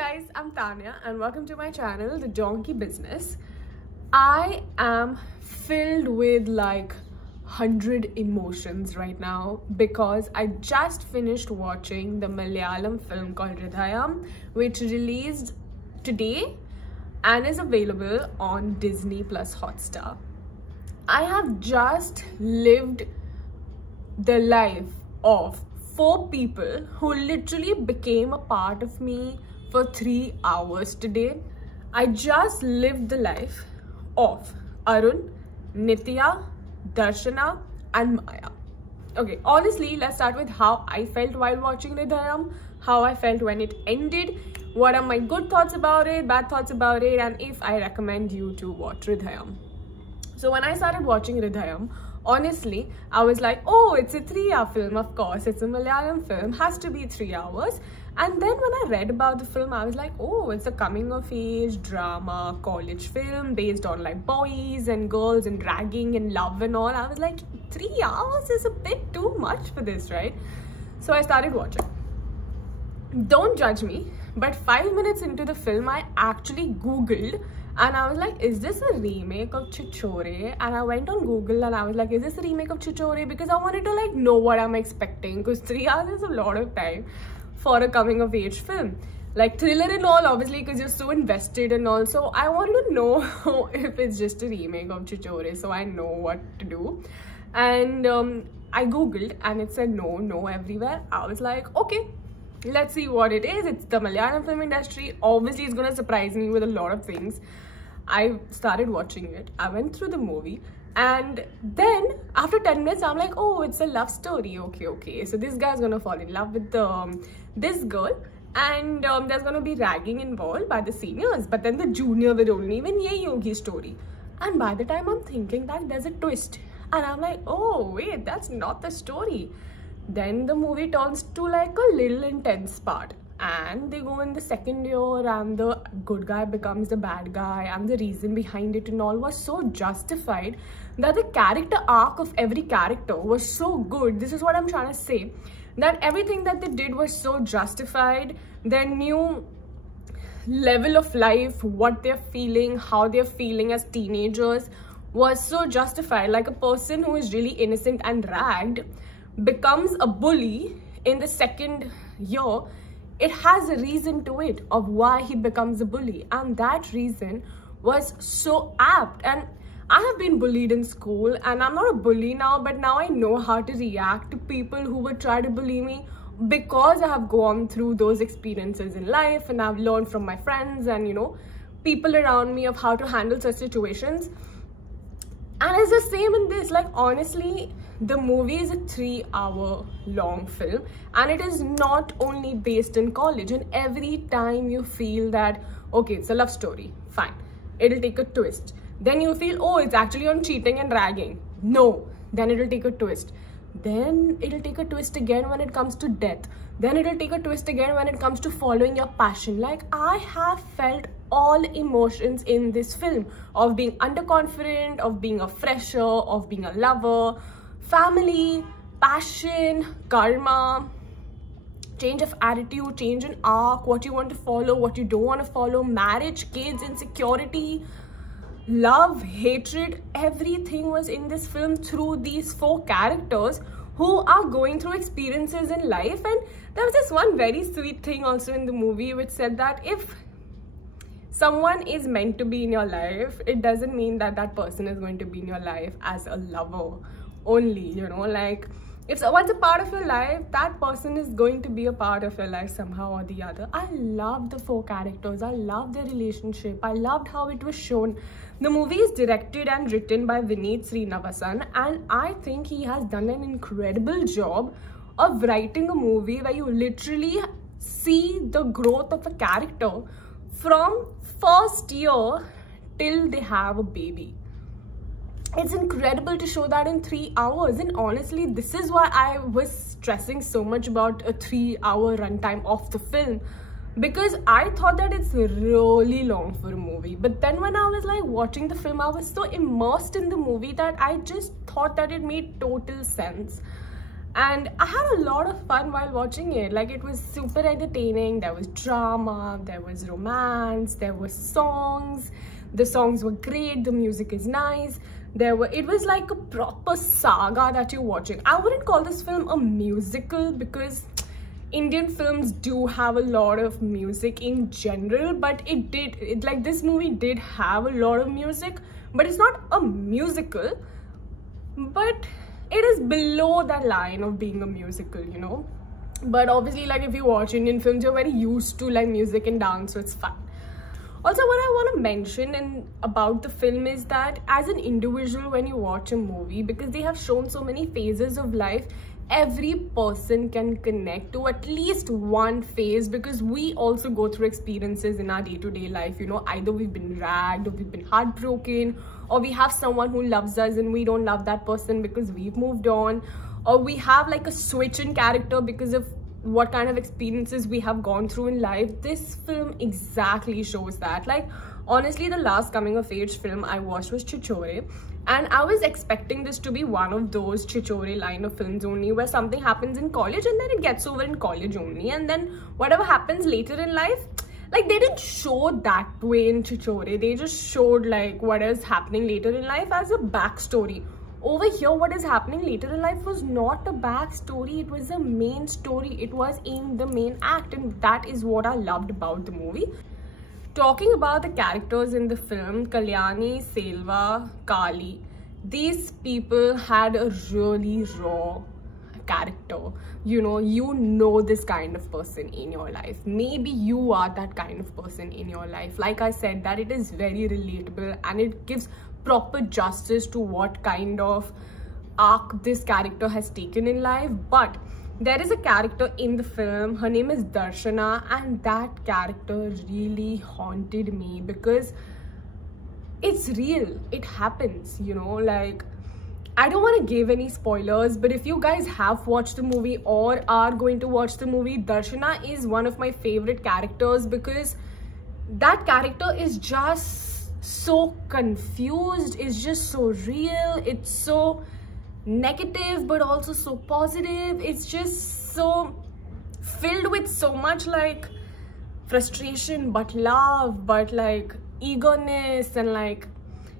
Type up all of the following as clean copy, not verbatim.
guys, I'm Tanya and welcome to my channel, The Donkey Business. I am filled with like 100 emotions right now because I just finished watching the Malayalam film called Hridayam, which released today and is available on Disney Plus Hotstar. I have just lived the life of 4 people who literally became a part of me for 3 hours today. I just lived the life of Arun, Nitya, Darshana and Maya. Okay, honestly, let's start with how I felt while watching Hridayam, how I felt when it ended, what are my good thoughts about it, bad thoughts about it, and if I recommend you to watch Hridayam. So when I started watching Hridayam, honestly, I was like, oh, it's a 3-hour film, of course, it's a Malayalam film, has to be 3 hours. And then when I read about the film, I was like, oh, it's a coming of age drama college film based on like boys and girls and ragging and love and all. I was like, 3 hours is a bit too much for this, right? So I started watching. Don't judge me, but 5 minutes into the film, I actually Googled and I was like, is this a remake of Chichore? And I went on Google and I was like, is this a remake of Chichore? Because I wanted to like know what I'm expecting, because 3 hours is a lot of time for a coming of age film. Like thriller and all, obviously, because you're so invested, and also I wanted to know if it's just a remake of Chichore, so I know what to do. And I Googled and it said no everywhere. I was like, okay, let's see what it is. It's the Malayalam film industry. Obviously, it's gonna surprise me with a lot of things. I started watching it. I went through the movie. And then after 10 minutes, I'm like, oh, it's a love story. Okay. So this guy's gonna fall in love with this girl. And there's gonna be ragging involved by the seniors. But then the junior will only win. Ye yogi story. And by the time I'm thinking that, there's a twist. And I'm like, oh, wait, that's not the story. Then the movie turns to like a little intense part, and they go in the second year and the good guy becomes the bad guy, and the reason behind it and all was so justified that the character arc of every character was so good. This is what I'm trying to say, that everything that they did was so justified. Their new level of life, what they're feeling, how they're feeling as teenagers was so justified. Like a person who is really innocent and ragged becomes a bully in the second year. It has a reason to it of why he becomes a bully, and that reason was so apt. And I have been bullied in school, and I'm not a bully now, but now I know how to react to people who would try to bully me, because I have gone through those experiences in life, and I've learned from my friends and, you know, people around me of how to handle such situations. And it's the same in this. Like, honestly, the movie is a 3-hour long film, and it is not only based in college. And every time you feel that, okay, it's a love story, fine, it'll take a twist. Then you feel, oh, it's actually on cheating and ragging. No, then it'll take a twist. Then it'll take a twist again when it comes to death. Then it'll take a twist again when it comes to following your passion. Like, I have felt all emotions in this film, of being underconfident, of being a fresher, of being a lover, family, passion, karma, change of attitude, change in arc, what you want to follow, what you don't want to follow, marriage, kids, insecurity, love, hatred. Everything was in this film through these 4 characters who are going through experiences in life. And there was this one very sweet thing also in the movie which said that if someone is meant to be in your life, it doesn't mean that that person is going to be in your life as a lover only, you know. Like, if someone's a part of your life, that person is going to be a part of your life somehow or the other. I loved the 4 characters. I loved their relationship. I loved how it was shown. The movie is directed and written by Vineet Srinivasan, and I think he has done an incredible job of writing a movie where you literally see the growth of a character from first year till they have a baby. It's incredible to show that in 3 hours. And honestly, this is why I was stressing so much about a 3-hour runtime of the film, because I thought that it's really long for a movie. But then when I was like watching the film, I was so immersed in the movie that I just thought that it made total sense. and I had a lot of fun while watching it. Like, it was super entertaining. There was drama, there was romance, there were songs. The songs were great, the music is nice. It was like a proper saga that you're watching. I wouldn't call this film a musical because Indian films do have a lot of music in general, but like this movie did have a lot of music, but it's not a musical, but it is below that line of being a musical, you know. But obviously, like, if you watch Indian films, you're very used to like music and dance, so it's fun. Also, what I want to mention about the film is that as an individual, when you watch a movie, because they have shown so many phases of life, every person can connect to at least one phase, because we also go through experiences in our day-to-day life, you know. Either we've been ragged, or we've been heartbroken, or we have someone who loves us and we don't love that person because we've moved on, or we have like a switch in character because of what kind of experiences we have gone through in life. This film exactly shows that. Like, honestly, the last coming of age film I watched was Chichore, and I was expecting this to be one of those Chichore line of films only, where something happens in college and then it gets over in college only, and then whatever happens later in life, like, they didn't show that way in Chichore. They just showed like what is happening later in life as a backstory. Over here, what is happening later in life was not a backstory, it was a main story. It was in the main act, and that is what I loved about the movie. Talking about the characters in the film, Kalyani, Selva, Kali, these people had a really raw character. You know this kind of person in your life. Maybe you are that kind of person in your life. Like I said, that it is very relatable, and it gives proper justice to what kind of arc this character has taken in life. But there is a character in the film, her name is Darshana, and that character really haunted me because it's real, it happens, you know. Like, I don't want to give any spoilers, but if you guys have watched the movie or are going to watch the movie, Darshana is one of my favorite characters because that character is just so confused, it's just so real, it's so negative but also so positive. It's just so filled with so much like frustration, but love, but like eagerness and like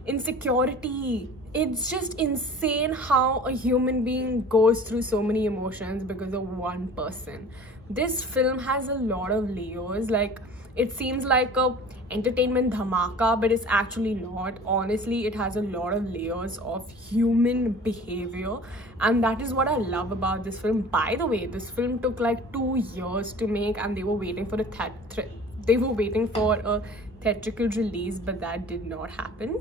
insecurity. It's just insane how a human being goes through so many emotions because of one person. This film has a lot of layers. Like, it seems like a entertainment dhamaka, but it's actually not. Honestly, it has a lot of layers of human behavior, and that is what I love about this film. By the way, this film took like 2 years to make, and they were waiting for a theatrical release, but that did not happen.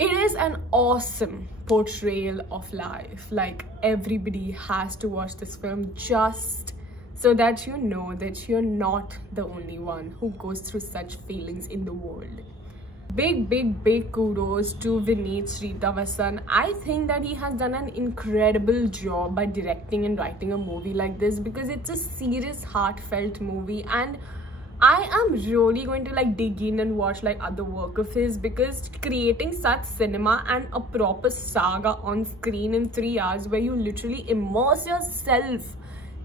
It is an awesome portrayal of life. Like, everybody has to watch this film just so that you know that you're not the only one who goes through such feelings in the world. Big kudos to Vineet Srinivasan. I think that he has done an incredible job by directing and writing a movie like this, because it's a serious, heartfelt movie, and I am really going to like dig in and watch like other work of his, because creating such cinema and a proper saga on screen in 3 hours where you literally immerse yourself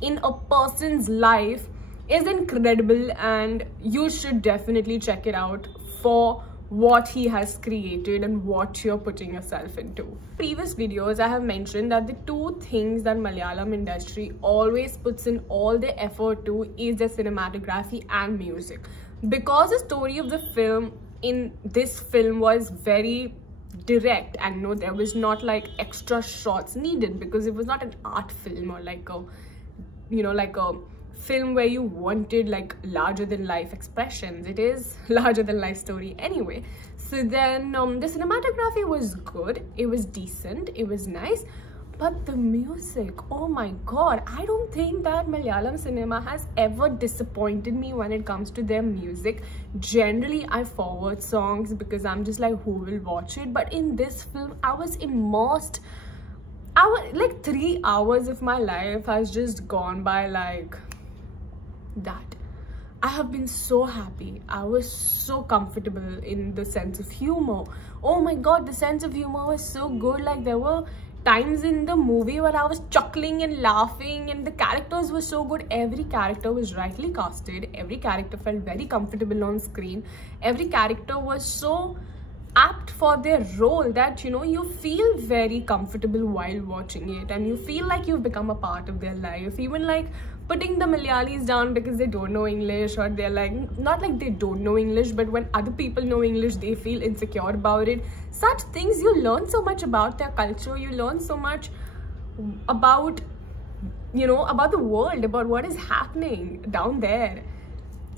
in a person's life is incredible, and you should definitely check it out for what he has created and what you're putting yourself into. Previous videos, I have mentioned that the 2 things that Malayalam industry always puts in all their effort to is their cinematography and music. Because the story of the film in this film was very direct, and no, there was not like extra shots needed, because it was not an art film or like a, you know, like a film where you wanted like larger than life expressions. It is larger than life story anyway. So then the cinematography was good, it was decent, it was nice, but the music, oh my god, I don't think that Malayalam cinema has ever disappointed me when it comes to their music. Generally, I forward songs because I'm just like, who will watch it? But in this film, I was immersed. Like 3 hours of my life has just gone by like that. I have been so happy. I was so comfortable in the sense of humor. Oh my god, the sense of humor was so good. Like, there were times in the movie where I was chuckling and laughing, and the characters were so good. Every character was rightly casted. Every character felt very comfortable on screen. Every character was so apt for their role that, you know, you feel very comfortable while watching it, and you feel like you've become a part of their life. Even like putting the Malayalis down because they don't know English, or they're like, not like they don't know English, but when other people know English, they feel insecure about it. Such things, you learn so much about their culture. You learn so much about, you know, about the world, about what is happening down there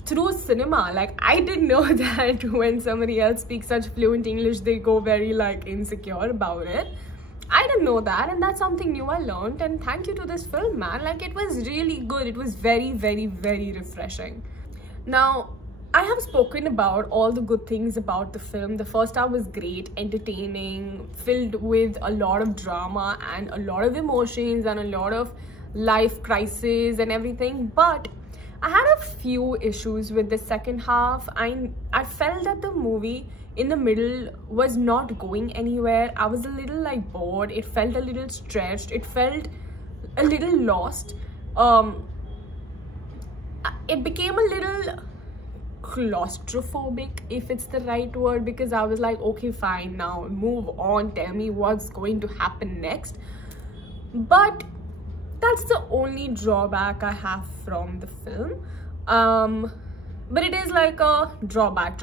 through cinema. Like, I didn't know that when somebody else speaks such fluent English, they go very like insecure about it. I didn't know that, and that's something new I learned. And thank you to this film, man. Like, it was really good. It was very, very, very refreshing. Now, I have spoken about all the good things about the film. The first half was great, entertaining, filled with a lot of drama and a lot of emotions and a lot of life crisis and everything. But I had a few issues with the second half. I felt that the movie in the middle was not going anywhere. I was a little like bored. It felt a little stretched. It felt a little lost. It became a little claustrophobic, if it's the right word, because I was like, okay, fine, now move on, tell me what's going to happen next. But that's the only drawback I have from the film. But it is like a drawback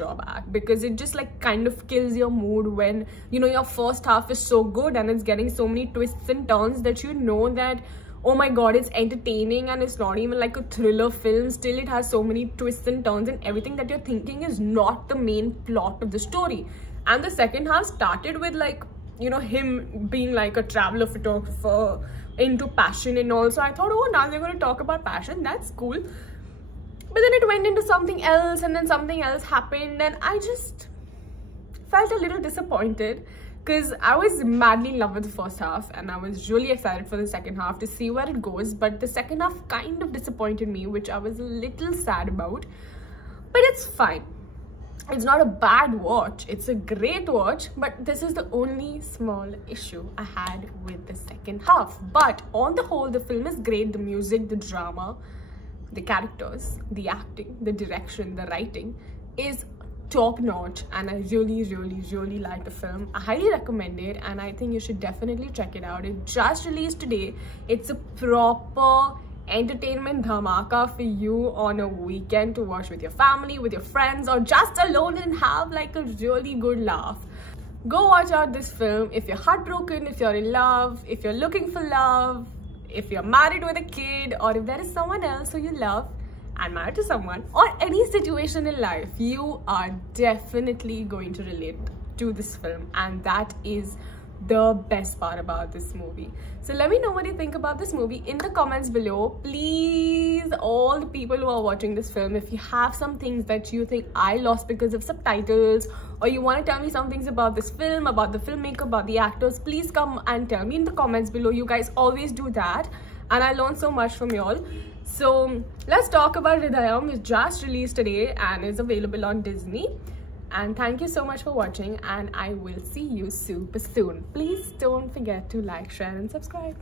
because it just like kind of kills your mood when, you know, your first half is so good and it's getting so many twists and turns that you know that, oh my god, it's entertaining and it's not even like a thriller film. Still, it has so many twists and turns, and everything that you're thinking is not the main plot of the story. And the second half started with, like, you know, him being like a traveler photographer into passion and all. So I thought, oh, now they're going to talk about passion. That's cool. But then it went into something else, and then something else happened, and I just felt a little disappointed because I was madly in love with the first half and I was really excited for the second half to see where it goes. But the second half kind of disappointed me, which I was a little sad about. But it's fine. It's not a bad watch. It's a great watch. But this is the only small issue I had with the second half. But on the whole, the film is great. The music, the drama, the characters, the acting, the direction, the writing is top notch, and I really like the film. I highly recommend it, and I think you should definitely check it out. It just released today. It's a proper entertainment dhamaka for you on a weekend to watch with your family, with your friends, or just alone and have like a really good laugh. Go watch out this film if you're heartbroken, if you're in love, if you're looking for love, if you're married with a kid, or if there is someone else who you love and married to someone, or any situation in life, you are definitely going to relate to this film, and that is the best part about this movie. So let me know what you think about this movie in the comments below. Please, all the people who are watching this film, if you have some things that you think I lost because of subtitles, or you want to tell me some things about this film, about the filmmaker, about the actors, please come and tell me in the comments below. You guys always do that, and I learned so much from y'all. So let's talk about Hridayam, which just released today and is available on Disney. And thank you so much for watching, and I will see you super soon. Please don't forget to like, share and subscribe.